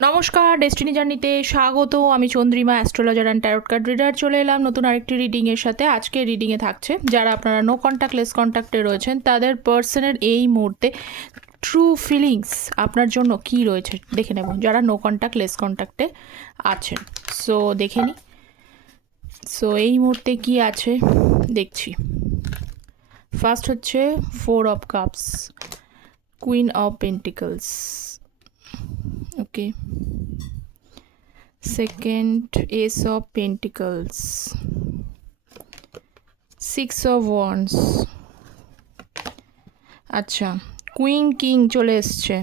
নমস্কার, ডেস্টিনি জার্নিতে স্বাগত। আমি Chandrima, astrologer and tarot card reader. চলে এলাম নতুন আরেকটি রিডিংয়ের সাথে। আজকের রিডিংয়ে থাকছে যারা আপনারা নো কন্ট্যাক্ট লেস কন্ট্যাক্টে রয়েছেন তাদের পার্সনের এই মুহূর্তে ট্রু ফিলিংস আপনার জন্য কি রয়েছে দেখে নেব, যারা নো কন্ট্যাক্ট লেস কন্ট্যাক্টে আছেন। সো দেখে নিই। সো এই মুহূর্তে কি আছে দেখছি। ফার্স্ট হচ্ছে 4 of cups, queen of pentacles, okay. Second, Ace of Pentacles, Six of Wands, আচ্ছা কুইন কিং চলে এসছে।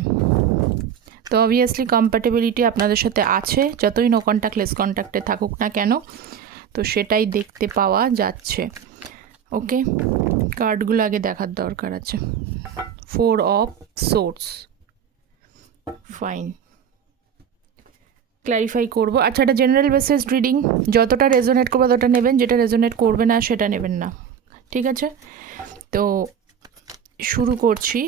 তো অবভিয়াসলি কম্প্যাটেবিলিটি আপনাদের সাথে আছে, যতই নো কন্ট্যাক্ট লেস কন্ট্যাক্টে থাকুক না কেন, তো সেটাই দেখতে পাওয়া যাচ্ছে। ওকে, কার্ডগুলো আগে দেখার দরকার আছে। 4 অফ সোর্স, ফাইন, ক্ল্যারিফাই করবো। আচ্ছা, এটা জেনারেল বেসিস রিডিং, যতটা রেজোনেট করবে ততটা নেবেন, যেটা রেজোনেট করবে না সেটা নেবেন না, ঠিক আছে? তো শুরু করছি।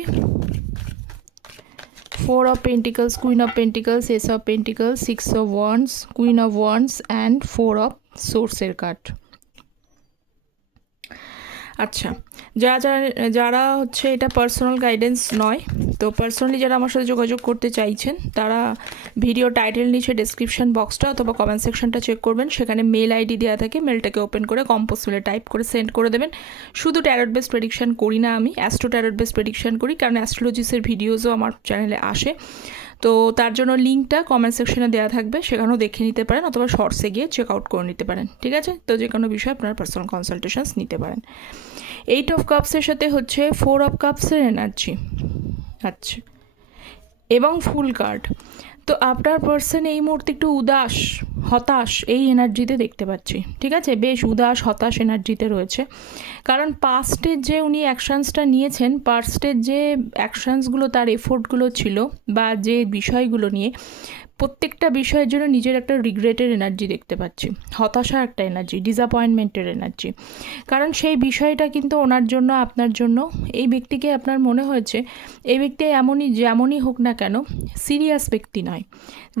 4 of pentacles, queen of pentacles, S of pentacles, 6 of wands, queen of wands and 4 of সোর্সের কার্ড। আচ্ছা, যারা যারা হচ্ছে এটা পার্সোনাল গাইডেন্স নয়, তো পার্সোনালি যারা আমার সাথে যোগাযোগ করতে চাইছেন তারা ভিডিও টাইটেল নিচে ডেসক্রিপশন বক্সটা অথবা কমেন্ট সেকশনটা চেক করবেন, সেখানে মেল আইডি দেওয়া থাকে। মেলটাকে ওপেন করে কম্পোজ মেলে টাইপ করে সেন্ড করে দেবেন। শুধু ট্যারট বেস প্রেডিকশন করি না, আমি অ্যাস্ট্রো ট্যারট বেস প্রেডিকশন করি, কারণ অ্যাস্ট্রোলজিসের ভিডিওসও আমার চ্যানেলে আসে। তো তার জন্য লিঙ্কটা কমেন্ট সেকশনে দেওয়া থাকবে, সেখানেও দেখে নিতে পারেন অথবা শর্টসে গিয়ে চেক আউট করে নিতে পারেন, ঠিক আছে? তো যে কোনো বিষয়ে আপনার পার্সোনাল কনসালটেশনস নিতে পারেন। 8 অফ কাপসের সাথে হচ্ছে 4 অফ কাপসের এনার্জি, আচ্ছা, এবং ফুল কার্ড। তো আপনার পার্সন এই মুহূর্তে একটু উদাস, হতাশ এই এনার্জিতে দেখতে পাচ্ছি, ঠিক আছে? বেশ উদাস হতাশ এনার্জিতে রয়েছে, কারণ পাস্টের যে উনি অ্যাকশানসটা নিয়েছেন, পাস্টের যে অ্যাকশানসগুলো, তার এফোর্টগুলো ছিল বা যে বিষয়গুলো নিয়ে, প্রত্যেকটা বিষয়ের জন্য নিজের একটা রিগ্রেটের এনার্জি দেখতে পাচ্ছি, হতাশা একটা এনার্জি, ডিসঅ্যাপয়েন্টমেন্টের এনার্জি। কারণ সেই বিষয়টা কিন্তু ওনার জন্য, আপনার জন্য, এই ব্যক্তিকে আপনার মনে হয়েছে এই ব্যক্তি যেমনই হোক না কেন সিরিয়াস ব্যক্তি নয়,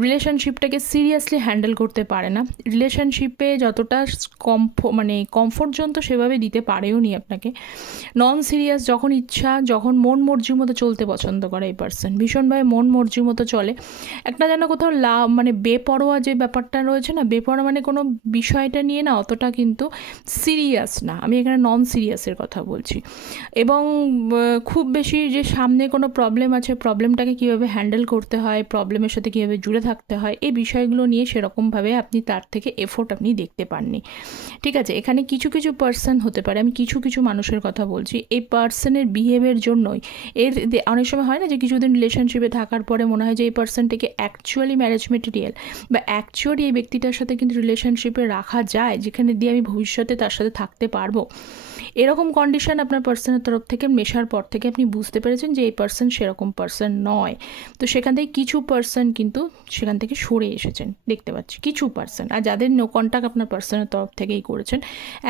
রিলেশনশিপটাকে সিরিয়াসলি হ্যান্ডেল করতে পারে না, রিলেশনশিপে যতটা কমফোর্ট জোন তো সেভাবে দিতে পারেও নি আপনাকে। নন সিরিয়াস, যখন ইচ্ছা, যখন মন মর্জির মতো চলতে পছন্দ করে এই পার্সন, ভীষণভাবে মন মর্জির মতো চলে। একটা যেন কোথাও বেপরোয়া যে ব্যাপারটা রয়েছে না, বেপরোয়া মানে কোনো বিষয়টা নিয়ে না অতটা কিন্তু সিরিয়াস না, আমি এখানে নন সিরিয়াসের কথা বলছি। এবং খুব বেশি যে সামনে কোনো প্রবলেম আছে, প্রবলেমটাকে কীভাবে হ্যান্ডেল করতে হয়, প্রবলেমের সাথে কীভাবে জুড়ে থাকতে হয়, এই বিষয়গুলো নিয়ে সেরকমভাবে আপনি তার থেকে এফোর্ট আপনি দেখতে পাননি, ঠিক আছে? এখানে কিছু কিছু পার্সন হতে পারে, আমি কিছু কিছু মানুষের কথা বলছি, এই পার্সনের বিহেভিয়ার জন্যই অনেক সময় হয় না যে কিছুদিন রিলেশনশিপে থাকার পরে মনে হয় যে এই পার্সনটাকে অ্যাকচুয়ালি ম্যারেজ মেটেরিয়াল বা অ্যাকচুয়ালি এই ব্যক্তিটার সাথে কিন্তু রিলেশনশিপে রাখা যায়, যেখানে দিয়ে আমি ভবিষ্যতে তার সাথে থাকতে পারবো। এরকম কন্ডিশন আপনার পার্সনের তরফ থেকে মেশার পর থেকে আপনি বুঝতে পেরেছেন যে এই পার্সন সেরকম পার্সন নয়। তো সেখান থেকে কিছু পার্সন কিন্তু সেখান থেকে সরে এসেছেন দেখতে পাচ্ছি, কিছু পার্সন। আর যাদের নো কন্ট্যাক্ট আপনার পার্সনের তরফ থেকেই করেছেন,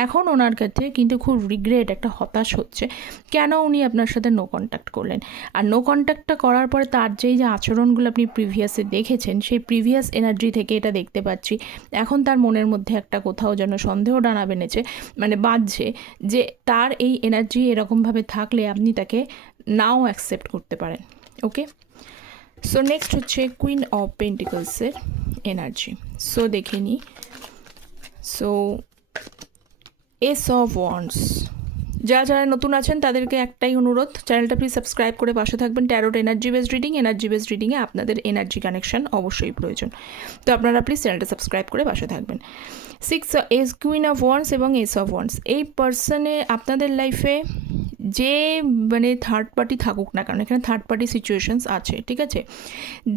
এখন ওনার কাছে কিন্তু খুব রিগ্রেট, একটা হতাশ হচ্ছে কেন উনি আপনার সাথে নো কন্ট্যাক্ট করলেন। আর নো কন্ট্যাক্টটা করার পরে তার যেই যে আচরণগুলো আপনি প্রিভিয়াসে দেখেছেন, সেই প্রিভিয়াস এনার্জি থেকে এটা দেখতে পাচ্ছি এখন তার মনের মধ্যে একটা কোথাও যেন সন্দেহ ডানা বেঁধেছে, বাঁধছে যে তার এই এনার্জি এরকমভাবে থাকলে আপনি তাকে নাও অ্যাকসেপ্ট করতে পারেন। ওকে, সো নেক্সট হচ্ছে কুইন অফ পেন্টিকলসের এনার্জি। সো দেখে নিই। সো এস অফ ওয়ান্ডস, যারা নতুন আছেন তাদেরকে একটাই অনুরোধ, চ্যানেলটা প্লিজ সাবস্ক্রাইব করে পাশে থাকবেন। Tarot energy based reading, energy based রিডিংয়ে আপনাদের এনার্জি কানেকশন অবশ্যই প্রয়োজন, তো আপনারা প্লিজ চ্যানেলটা সাবস্ক্রাইব করে পাশে থাকবেন। 6 কুইন অফ ওয়ান্ডস এবং এস অফ ওয়ান্ডস, এই পার্সনে আপনাদের লাইফে যে থার্ড পার্টি থাকুক না কেন, এখানে থার্ড পার্টি সিচুয়েশনস আছে, ঠিক আছে?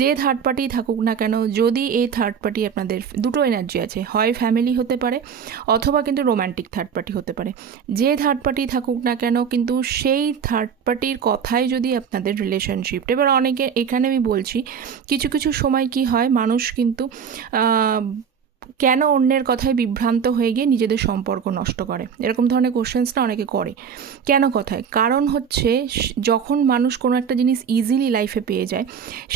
যে থার্ড পার্টি থাকুক না কেন, যদি এই থার্ড পার্টি আপনাদের, দুটো এনার্জি আছে, হয় ফ্যামিলি হতে পারে অথবা কিন্তু রোম্যান্টিক থার্ড পার্টি হতে পারে, যে থার্ড পার্টি থাকুক না কেন কিন্তু সেই থার্ড পার্টির কথাই যদি আপনাদের রিলেশনশিপ, এবার অনেকে, এখানে আমি বলছি কিছু কিছু সময় কি হয়, মানুষ কিন্তু কেন অন্যের কথায় বিভ্রান্ত হয়ে গিয়ে নিজেদের সম্পর্ক নষ্ট করে, এরকম ধরনের কোশ্চেন্সটা অনেকে করে। কেন কথায়? কারণ হচ্ছে যখন মানুষ কোনো একটা জিনিস ইজিলি লাইফে পেয়ে যায়,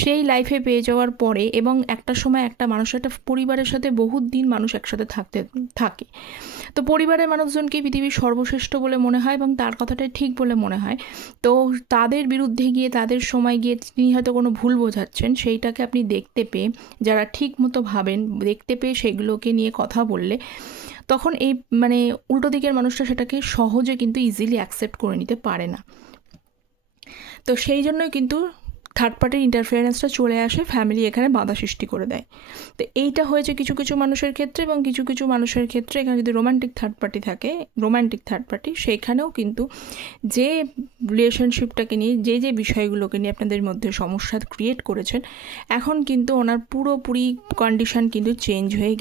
সেই লাইফে পেয়ে যাওয়ার পরে এবং একটা সময় একটা মানুষের একটা পরিবারের সাথে বহুত দিন মানুষ একসাথে থাকে, তো পরিবারের মানুষজনকে পৃথিবীর সর্বশ্রেষ্ঠ বলে মনে হয় এবং তার কথাটাই ঠিক বলে মনে হয়। তো তাদের বিরুদ্ধে গিয়ে তাদের সময় গিয়ে তিনি হয়তো কোনো ভুল বোঝাচ্ছেন, সেইটাকে আপনি দেখতে পেয়ে, যারা ঠিক মতো ভাবেন দেখতে পেয়ে সেগুলোকে নিয়ে কথা বললে তখন এই মানে উল্টো দিকের মানুষটা সেটাকে সহজে কিন্তু ইজিলি অ্যাকসেপ্ট করে নিতে পারে না। তো সেই জন্যই কিন্তু থার্ড পার্টির ইন্টারফিয়ারেন্সটা চলে আসে, ফ্যামিলি এখানে বাধা সৃষ্টি করে দেয়। তো এইটা হয়েছে কিছু কিছু মানুষের ক্ষেত্রে, এবং কিছু কিছু মানুষের ক্ষেত্রে এখানে যদি রোম্যান্টিক থার্ড পার্টি সেখানেও কিন্তু যে রিলেশনশিপটাকে নিয়ে যে বিষয়গুলোকে নিয়ে আপনাদের মধ্যে সমস্যা ক্রিয়েট করেছেন, এখন কিন্তু ওনার পুরোপুরি কন্ডিশন কিন্তু চেঞ্জ হয়ে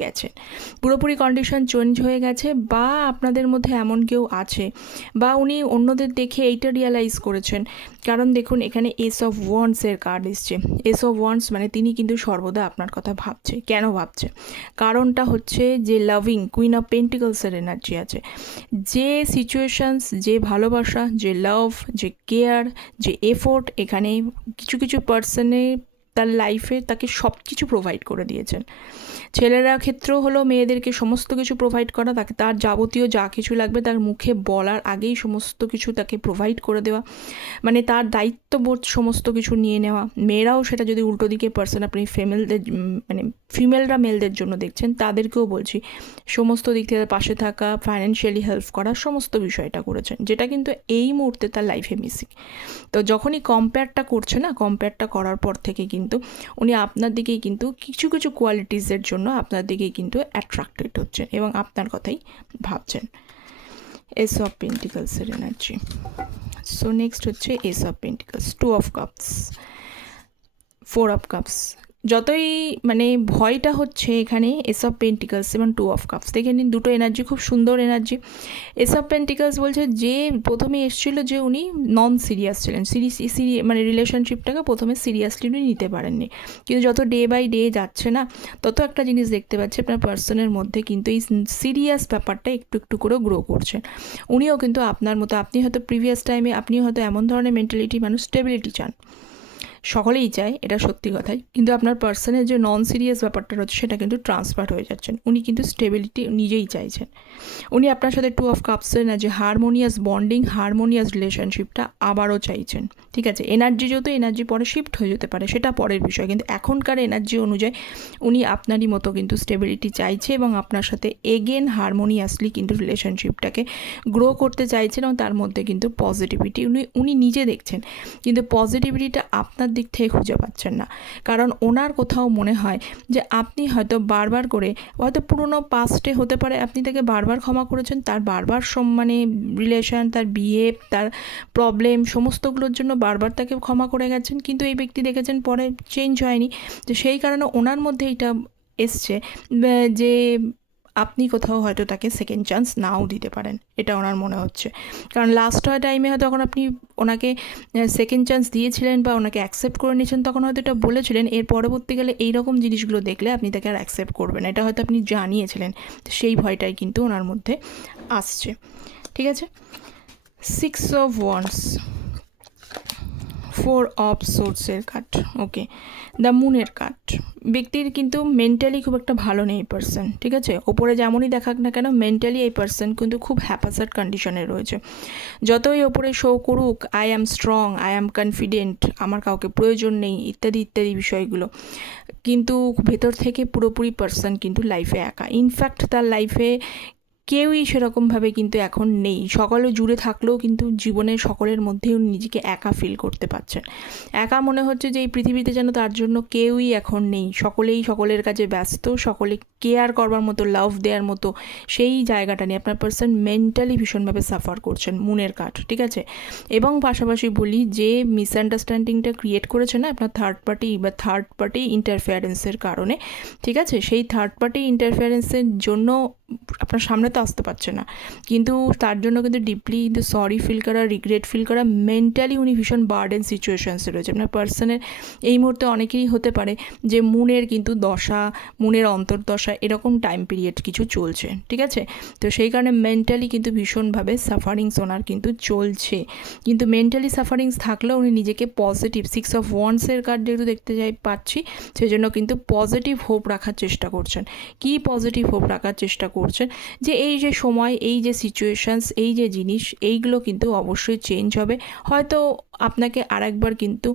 গেছে, বা আপনাদের মধ্যে এমন কেউ আছে, বা উনি অন্যদের দেখে এইটা রিয়ালাইজ করেছেন। কারণ দেখুন এখানে এস অফ ওয়ান্ডসের কার্ড এসছে। এস অফ ওয়ান্ডস মানে তিনি কিন্তু সর্বদা আপনার কথা ভাবছে। কেন ভাবছে? কারণটা হচ্ছে যে লাভিং কুইন অফ পেন্টিকলসের এনার্জি আছে, যে সিচুয়েশনস, যে ভালোবাসা, যে লাভ, যে কেয়ার, যে এফোর্ট এখানে কিছু কিছু পার্সনে তার লাইফে তাকে সব কিছু প্রোভাইড করে দিয়েছেন। ছেলেরা ক্ষেত্রেও হলো মেয়েদেরকে সমস্ত কিছু প্রোভাইড করা, তাকে তার যাবতীয় যা কিছু লাগবে তার মুখে বলার আগেই সমস্ত কিছু তাকে প্রোভাইড করে দেওয়া, মানে তার দায়িত্ববোধ সমস্ত কিছু নিয়ে নেওয়া। মেয়েরাও সেটা যদি উল্টো দিকে পার্সন আপনি ফিমেলরা মেলদের জন্য দেখছেন, তাদেরকেও বলছি সমস্ত দিক থেকে পাশে থাকা, ফাইন্যান্সিয়ালি হেল্প করা, সমস্ত বিষয়টা করেছেন, যেটা কিন্তু এই মুহূর্তে তার লাইফে মিসিং। তো যখনই কম্পেয়ারটা করছে না, কম্পেয়ারটা করার পর থেকে কিন্তু উনি আপনার দিকেই কিন্তু কিছু কিছু কোয়ালিটিসের জন্য আপনার দিকেই কিন্তু অ্যাট্রাক্টেড হচ্ছেন এবং আপনার কথাই ভাবছেন। এস অফ পেন্টিকলসের এনার্জি। সো নেক্সট হচ্ছে ace of pentacles, 2 of cups, 4 of cups. যতই মানে ভয়টা হচ্ছে এখানে এস অফ পেন্টিকলস এবং 2 অফ কাপস দেখে নিন, দুটো এনার্জি খুব সুন্দর এনার্জি। এস অফ পেন্টিকলস বলছে যে প্রথমে এসেছিলো যে উনি নন সিরিয়াস ছিলেন, মানে রিলেশনশিপটাকে প্রথমে সিরিয়াসলি উনি নিতে পারেননি, কিন্তু যত ডে বাই ডে যাচ্ছে না, তত একটা জিনিস দেখতে পাচ্ছে আপনার পার্সনের মধ্যে কিন্তু এই সিরিয়াস ব্যাপারটা একটু একটু করে গ্রো করছে। উনিও কিন্তু আপনার মতো, আপনি হয়তো প্রিভিয়াস টাইমে আপনিও হয়তো এমন ধরনের মেন্টালিটি মানুষ, স্টেবিলিটি চান, সকলেই চায়, এটা সত্যি কথাই, কিন্তু আপনার পার্সনের যে নন সিরিয়াস ব্যাপারটা রয়েছে সেটা কিন্তু ট্রান্সফার হয়ে যাচ্ছেন। উনি কিন্তু স্টেবিলিটি নিজেই চাইছেন। উনি আপনার সাথে 2 অফ কাপসের না যে হারমোনিয়াস বন্ডিং, হারমোনিয়াস রিলেশনশিপটা আবারও চাইছেন। ঠিক আছে, এনার্জি যত এনার্জি পরে শিফট হয়ে যেতে পারে, সেটা পরের বিষয়, কিন্তু এখনকার এনার্জি অনুযায়ী উনি আপনারই মতো কিন্তু স্টেবিলিটি চাইছে এবং আপনার সাথে এগেন হারমোনিয়াসলি কিন্তু রিলেশনশিপটাকে গ্রো করতে চাইছেন, এবং তার মধ্যে কিন্তু পজিটিভিটি উনি নিজে দেখছেন, কিন্তু পজিটিভিটিটা আপনার দিক থেকে খুঁজে পাচ্ছেন না। কারণ ওনার কোথাও মনে হয় যে আপনি হয়তো বারবার করে, হয়তো পুরনো পাস্টে হতে পারে আপনি তাকে বারবার ক্ষমা করেছেন, তার বারবার মানে রিলেশন, তার বিহেভ, তার প্রবলেম সমস্তগুলোর জন্য বারবার তাকে ক্ষমা করে গেছেন, কিন্তু এই ব্যক্তি দেখেছেন পরে চেঞ্জ হয়নি। তো সেই কারণে ওনার মধ্যে এটা এসছে যে আপনি কোথাও হয়তো তাকে সেকেন্ড চান্স নাও দিতে পারেন, এটা ওনার মনে হচ্ছে। কারণ লাস্ট হওয়ার টাইমে হয়তো যখন আপনি ওনাকে সেকেন্ড চান্স দিয়েছিলেন বা ওনাকে অ্যাকসেপ্ট করে নিয়েছেন, তখন হয়তো এটা বলেছিলেন এর পরবর্তীকালে এইরকম জিনিসগুলো দেখলে আপনি তাকে আর অ্যাকসেপ্ট করবেন, এটা হয়তো আপনি জানিয়েছিলেন। সেই ভয়টাই কিন্তু ওনার মধ্যে আসছে। ঠিক আছে, 6 অফ ওয়ান্ডস, 4 অফ সোর্সের কার্ড, ওকে, দ্য মুনের কার্ড। ব্যক্তির কিন্তু মেন্টালি খুব একটা ভালো নেই পার্সন, ঠিক আছে, ওপরে যেমনই দেখাক না কেন মেন্টালি এই পার্সন কিন্তু খুব হ্যাপাসার্ড কন্ডিশনে রয়েছে। যতই ওপরে শো করুক I am strong, I am confident, আমার কাউকে প্রয়োজন নেই ইত্যাদি ইত্যাদি বিষয়গুলো, কিন্তু ভেতর থেকে পুরোপুরি পার্সন কিন্তু লাইফে একা। ইনফ্যাক্ট তার লাইফে কেউই সেরকমভাবে কিন্তু এখন নেই, সকলে জুড়ে থাকলেও কিন্তু জীবনের সকলের মধ্যেও নিজেকে একা ফিল করতে পারছেন। একা মনে হচ্ছে যে এই পৃথিবীতে যেন তার জন্য কেউই এখন নেই, সকলেই সকলের কাছে ব্যস্ত, সকলে কেয়ার করবার মতো, লাভ দেওয়ার মতো সেই জায়গাটা নিয়ে আপনার পার্সন মেন্টালি ভীষণভাবে সাফার করছেন, মুনের কার্ড। ঠিক আছে, এবং পাশাপাশি বলি যে মিসআন্ডারস্ট্যান্ডিংটা ক্রিয়েট করেছে না আপনার থার্ড পার্টি ইন্টারফেয়ারেন্সের কারণে, ঠিক আছে, সেই থার্ড পার্টি ইন্টারফেয়ারেন্সের জন্য আপনার সামনে তো আসতে পারছে না, কিন্তু তার জন্য কিন্তু ডিপলি কিন্তু সরি ফিল করা, রিগ্রেট ফিল করা, মেন্টালি উনি ভীষণ বার্ডেন সিচুয়েশানসে রয়েছে। আপনার পার্সনের এই মুহূর্তে অনেকেরই হতে পারে যে মুনের কিন্তু দশা, মুনের অন্তর্দশা এরকম টাইম পিরিয়ড কিছু চলছে, ঠিক আছে? তো সেই কারণে মেন্টালি কিন্তু ভীষণভাবে সাফারিংস ওনার কিন্তু চলছে, কিন্তু মেন্টালি সাফারিংস থাকলেও উনি নিজেকে পজিটিভ, 6 অফ ওয়ান্ডসের কার্ড যেহেতু দেখতে পাচ্ছি, সেই জন্য কিন্তু পজিটিভ হোপ রাখার চেষ্টা করছেন। কি পজিটিভ হোপ রাখার চেষ্টা করছেন যে এই যে সময়, এই যে সিচুয়েশানস, এই যে জিনিস, এইগুলো কিন্তু অবশ্যই চেঞ্জ হবে। হয়তো আপনাকে আরেকবার কিন্তু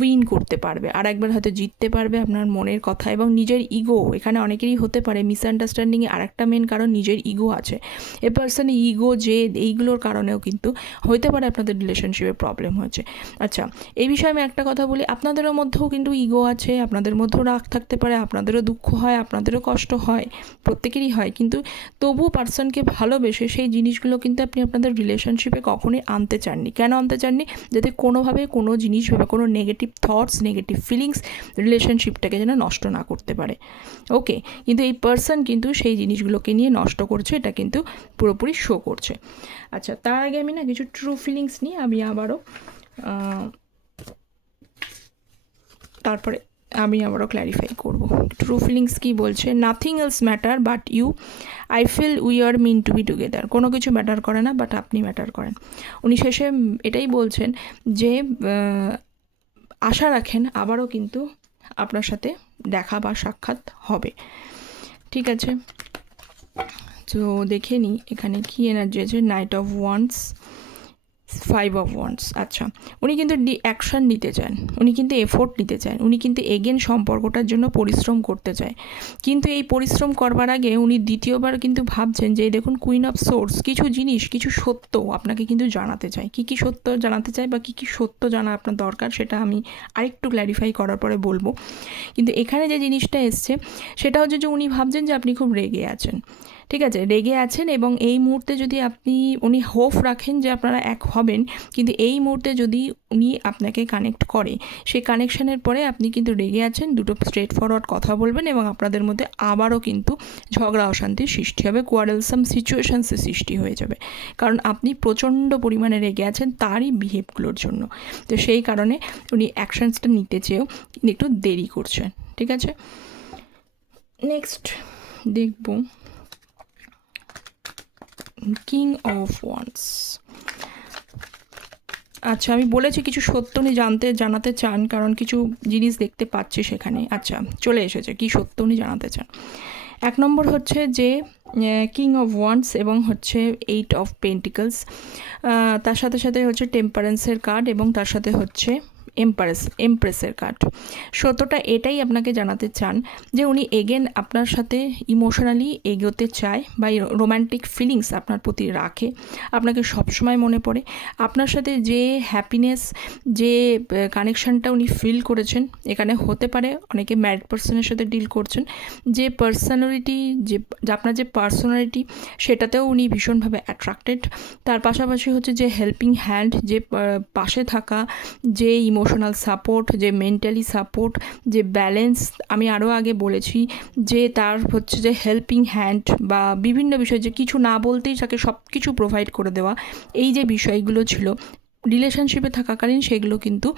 উইন করতে পারবে, আরেকবার হয়তো জিততে পারবে আপনার মনের কথা। এবং নিজের ইগো, এখানে অনেকেরই হতে পারে মিসআন্ডারস্ট্যান্ডিংয়ে আরেকটা মেন কারণ নিজের ইগো আছে। এ পার্সনের ইগো, জেদ, এইগুলোর কারণেও কিন্তু হতে পারে আপনাদের রিলেশনশিপে প্রবলেম হয়েছে। আচ্ছা, এই বিষয়ে আমি একটা কথা বলি, আপনাদেরও মধ্যেও কিন্তু ইগো আছে, আপনাদের মধ্যেও রাগ থাকতে পারে, আপনাদেরও দুঃখ হয়, আপনাদেরও কষ্ট হয়, প্রত্যেকেরই হয়, কিন্তু তবু পার্সনকে ভালোবেসে সেই জিনিসগুলো কিন্তু আপনি আপনাদের রিলেশনশিপে কখনোই আনতে চাননি। কেন আনতে চাননি? যাতে কোনোভাবে কোনো জিনিস ভেবে, কোনো নেগেটিভ থটস, নেগেটিভ ফিলিংস রিলেশনশিপটাকে যেন নষ্ট না করতে পারে। ওকে, কিন্তু এই পার্সন কিন্তু সেই জিনিসগুলোকে নিয়ে নষ্ট করছে, এটা কিন্তু পুরোপুরি শো করছে। আচ্ছা, তার আগে আমি না কিছু ট্রু ফিলিংস নিয়ে আমি আবারও ক্ল্যারিফাই করব। ট্রু ফিলিংস কি বলছে? Nothing else matter but you, I feel we are meant to be together. কোনো কিছু ম্যাটার করে না, বাট আপনি ম্যাটার করেন। উনি শেষে এটাই বলছেন যে আশা রাখেন আবারও কিন্তু আপনার সাথে দেখা বা সাক্ষাৎ হবে, ঠিক আছে? তো দেখে নিই এখানে কী এনার্জি আছে। Night of wands, 5 of wands. আচ্ছা, উনি কিন্তু অ্যাকশান নিতে চান, উনি কিন্তু এফোর্ট নিতে চান, উনি কিন্তু এগেন সম্পর্কটার জন্য পরিশ্রম করতে চায়, কিন্তু এই পরিশ্রম করবার আগে উনি দ্বিতীয়বার কিন্তু ভাবছেন যে দেখুন কুইন অফ সোর্স, কিছু জিনিস, কিছু সত্য আপনাকে কিন্তু জানাতে চায়। কী কী সত্য জানাতে চায় বা কী কী সত্য জানা আপনার দরকার, সেটা আমি আরেকটু ক্ল্যারিফাই করার পরে বলবো। কিন্তু এখানে যে জিনিসটা এসছে সেটা হচ্ছে যে উনি ভাবছেন যে আপনি খুব রেগে আছেন, ঠিক আছে? রেগে আছেন, এবং এই মুহূর্তে যদি উনি হোপ রাখেন যে আপনারা এক হবেন, কিন্তু এই মুহূর্তে যদি উনি আপনাকে কানেক্ট করে, সেই কানেকশানের পরে আপনি কিন্তু রেগে আছেন, দুটো স্ট্রেট ফরওয়ার্ড কথা বলবেন এবং আপনাদের মধ্যে আবারও কিন্তু ঝগড়া অশান্তির সৃষ্টি হবে, কোয়ারেলসাম সিচুয়েশানসের সৃষ্টি হয়ে যাবে, কারণ আপনি প্রচণ্ড পরিমাণে রেগে আছেন তারই বিহেভগুলোর জন্য। তো সেই কারণে উনি অ্যাকশানসটা নিতে চেয়েও একটু দেরি করছেন, ঠিক আছে? নেক্সট দেখব কিং অফ ওয়ান্ডস। আচ্ছা, আমি বলেছি কিছু সত্য উনি জানাতে চান, কারণ কিছু জিনিস দেখতে পাচ্ছি সেখানে। আচ্ছা, চলে এসেছে কি সত্য উনি জানাতে চান। 1 নম্বর হচ্ছে যে কিং অফ ওয়ান্ডস এবং হচ্ছে 8 অফ পেন্টিকলস, তার সাথে সাথে হচ্ছে টেম্পারেন্সের কার্ড এবং তার সাথে হচ্ছে এমপ্রেসের কার্ড। সত্যটা এটাই আপনাকে জানাতে চান যে উনি এগেন আপনার সাথে ইমোশনালি এগোতে চায় বা রোম্যান্টিক ফিলিংস আপনার প্রতি রাখে, আপনাকে সবসময় মনে পড়ে। আপনার সাথে যে হ্যাপিনেস, যে কানেকশানটা উনি ফিল করেছেন, এখানে হতে পারে অনেকে ম্যারিড পার্সনের সাথে ডিল করছেন, যে পার্সোনালিটি, যে আপনার যে পার্সোনালিটি সেটাতেও উনি ভীষণভাবে অ্যাট্রাক্টেড। তার পাশাপাশি হচ্ছে যে হেল্পিং হ্যান্ড, যে পাশে থাকা, যে ইমোশনাল সাপোর্ট, যে মেন্টালি সাপোর্ট, যে ব্যালেন্স, আমি আরও আগে বলেছি যে তার হচ্ছে যে হেল্পিং হ্যান্ড বা বিভিন্ন বিষয়, যে কিছু না বলতেই তাকে সব কিছু প্রোভাইড করে দেওয়া, এই যে বিষয়গুলো ছিল রিলেশনশিপে থাকাকালীন, সেগুলো কিন্তু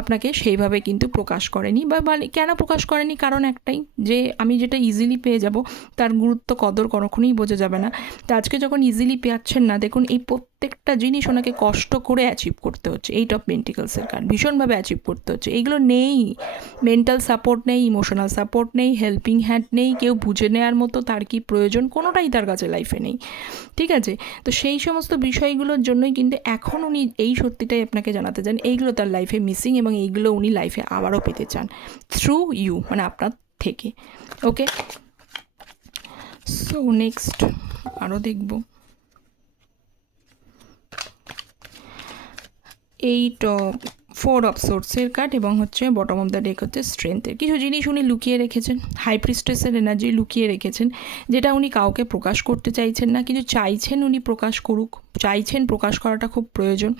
আপনাকে সেইভাবে কিন্তু প্রকাশ করেনি। বা কেন প্রকাশ করেনি? কারণ একটাই, যে আমি যেটা ইজিলি পেয়ে যাব তার গুরুত্ব কদর কখনোই বোঝা যাবে না। তো আজকে যখন ইজিলি পাচ্ছেন না, দেখুন এই প্রত্যেকটা জিনিস ওনাকে কষ্ট করে অ্যাচিভ করতে হচ্ছে। 8 অফ পেন্টিকলসের কার্ড, ভীষণভাবে অ্যাচিভ করতে হচ্ছে। এইগুলো নেই, মেন্টাল সাপোর্ট নেই, ইমোশনাল সাপোর্ট নেই, হেল্পিং হ্যান্ড নেই, কেউ বুঝে নেওয়ার মতো তার কি প্রয়োজন, কোনোটাই তার কাছে লাইফে নেই, ঠিক আছে? তো সেই সমস্ত বিষয়গুলোর জন্যই কিন্তু এখন উনি এই সত্যিটাই আপনাকে জানাতে চান, এইগুলো তার লাইফে মিসিং এবং এইগুলো উনি লাইফে আবারও পেতে চান থ্রু ইউ, মানে আপনার থেকে। ওকে, সো নেক্সট আরও দেখব 4 অফ সোর্সের কার্ড এবং হচ্ছে বটম অফ দ্য ডেক হচ্ছে স্ট্রেংথের। কিছু জিনিস উনি লুকিয়ে রেখেছেন, হাই প্রিস্টেসের এনার্জি লুকিয়ে রেখেছেন, যেটা উনি কাউকে প্রকাশ করতে চাইছেন না, কিন্তু চাইছেন উনি প্রকাশ করুক। চাইছেন, প্রকাশ করাটা খুব প্রয়োজন।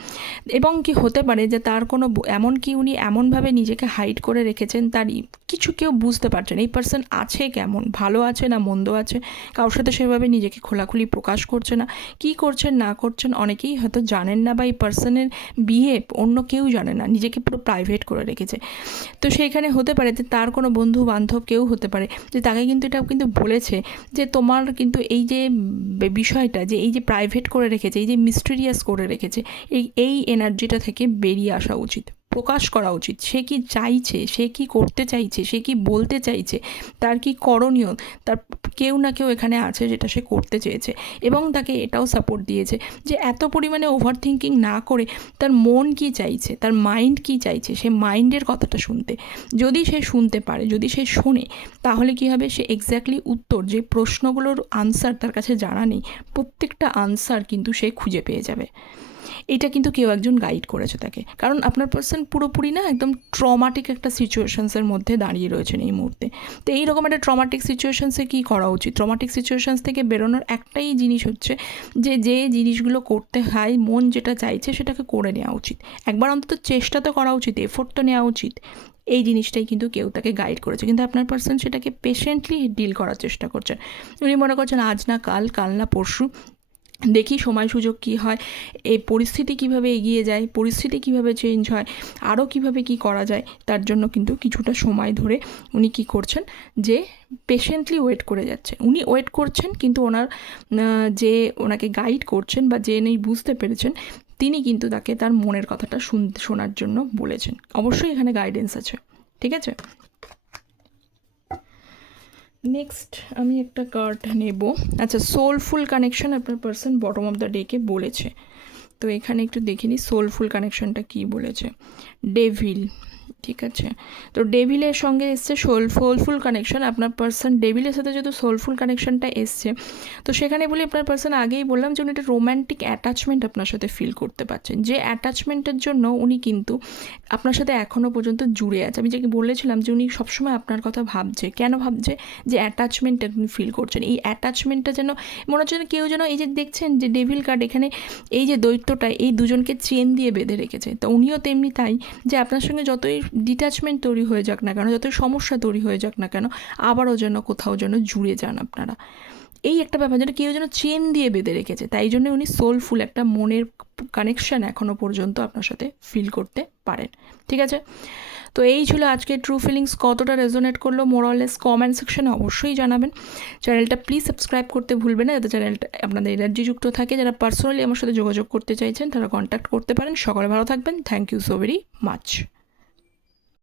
এবং কি হতে পারে যে তার কোনো এমন কি উনি এমনভাবে নিজেকে হাইড করে রেখেছেন, তার কিছু কেউ বুঝতে পারছেন এই পার্সন আছে কেমন, ভালো আছে না মন্দ আছে, কারোর সাথে সেভাবে নিজেকে খোলাখুলি প্রকাশ করছে না। কি করছেন না করছেন অনেকেই হয়তো জানেন না, বা এই পার্সনের বিহেভ অন্য কেউ জানে না, নিজেকে পুরো প্রাইভেট করে রেখেছে। তো সেইখানে হতে পারে যে তার কোনো বন্ধু বান্ধব কেউ হতে পারে যে তাকে কিন্তু এটা কিন্তু বলেছে যে তোমার কিন্তু এই যে বিষয়টা, যে এই যে প্রাইভেট করে রেখেছে, এই যে মিস্টেরিয়াস করে রেখেছে, এই এনার্জিটা থেকে বেরিয়ে আসা উচিত, প্রকাশ করা উচিত। সে কি চাইছে, সে কি করতে চাইছে, সে কি বলতে চাইছে, তার কি করণীয়, তার কেউ না কেউ এখানে আছে যেটা সে করতে চেয়েছে, এবং তাকে এটাও সাপোর্ট দিয়েছে যে এত পরিমাণে ওভার থিঙ্কিং না করে তার মন কি চাইছে, তার মাইন্ড কি চাইছে, সে মাইন্ডের কথাটা শুনতে। যদি সে শুনতে পারে, যদি সে শোনে, তাহলে কি হবে, সে এক্স্যাক্টলি উত্তর, যে প্রশ্নগুলোর আনসার তার কাছে জানা নেই, প্রত্যেকটা আনসার কিন্তু সে খুঁজে পেয়ে যাবে। এটা কিন্তু কেউ একজন গাইড করেছে তাকে, কারণ আপনার পার্সন পুরোপুরি না একদম ট্রমাটিক একটা সিচুয়েশনসের মধ্যে দাঁড়িয়ে রয়েছেন এই মুহূর্তে। তো এইরকম একটা ট্রমাটিক সিচুয়েশনসে কী করা উচিত, ট্রমাটিক সিচুয়েশনস থেকে বেরোনোর একটাই জিনিস হচ্ছে যে জিনিসগুলো করতে হয়, মন যেটা চাইছে সেটাকে করে নেওয়া উচিত, একবার অন্তত চেষ্টা তো করা উচিত, এফোর্ট তো নেওয়া উচিত। এই জিনিসটাই কিন্তু কেউ তাকে গাইড করেছে, কিন্তু আপনার পার্সন সেটাকে পেশেন্টলি ডিল করার চেষ্টা করছেন। উনি মনে করছেন আজ না কাল, কাল না পরশু, দেখি সময় সুযোগ কী হয়, এই পরিস্থিতি কিভাবে এগিয়ে যায়, পরিস্থিতি কিভাবে চেঞ্জ হয়, আরও কিভাবে কি করা যায়, তার জন্য কিন্তু কিছুটা সময় ধরে উনি কি করছেন, যে পেশেন্টলি ওয়েট করে যাচ্ছেন। উনি ওয়েট করছেন, কিন্তু ওনার যে ওনাকে গাইড করছেন বা যে নেই বুঝতে পেরেছেন, তিনি কিন্তু তাকে তার মনের কথাটা শোনার জন্য বলেছেন। অবশ্যই এখানে গাইডেন্স আছে, ঠিক আছে। নেক্সট আমি একটা কার্ড নেব। আচ্ছা, সোলফুল কানেকশন আপনার পার্সন বটম অফ দ্য ডেকে বলেছে, তো এখানে একটু দেখে নিই সোলফুল কানেকশনটা কী বলেছে। ডেভিল, ঠিক আছে। তো ডেভিলের সঙ্গে এসছে সোলফুল কানেকশন। আপনার পার্সন ডেভিলের সাথে যেহেতু সোলফুল কানেকশনটা এসছে, তো সেখানে বলি আপনার পার্সন, আগেই বললাম যে উনি একটা রোম্যান্টিক অ্যাটাচমেন্ট আপনার সাথে ফিল করতে পারছেন, যে অ্যাটাচমেন্টের জন্য উনি কিন্তু আপনার সাথে এখনও পর্যন্ত জুড়ে আছে। আমি যাকে বলেছিলাম যে উনি সবসময় আপনার কথা ভাবছে, কেন ভাবছে, যে অ্যাটাচমেন্টটা উনি ফিল করছেন। এই অ্যাটাচমেন্টটা যেন মনে হচ্ছে কেউ যেন, এই যে দেখছেন যে ডেভিল কার্ড এখানে, এই যে দৈত্যটা এই দুজনকে চেন দিয়ে বেঁধে রেখেছে, তো উনিও তেমনি তাই, যে আপনার সঙ্গে যতই ডিট্যাচমেন্ট তৈরি হয়ে যাক না কেন, যতই সমস্যা তৈরি হয়ে যাক না কেন, আবারও যেন কোথাও যেন জুড়ে যান আপনারা। এই একটা ব্যাপার যেন কেউ যেন চেন দিয়ে বেঁধে রেখেছে, তাই জন্য উনি সোলফুল একটা মনের কানেকশান এখনও পর্যন্ত আপনার সাথে ফিল করতে পারেন, ঠিক আছে। তো এই ছিল আজকে ট্রু ফিলিংস। কতটা রেজোনেট করলো মোরলেস কমেন্ট সেকশনে অবশ্যই জানাবেন। চ্যানেলটা প্লিজ সাবস্ক্রাইব করতে ভুলবেন না, যাতে চ্যানেলটা আপনাদের এনার্জিযুক্ত থাকে। যারা পার্সোনালি আমার সাথে যোগাযোগ করতে চাইছেন তারা কন্ট্যাক্ট করতে পারেন। সকলে ভালো থাকবেন। Thank you so very much.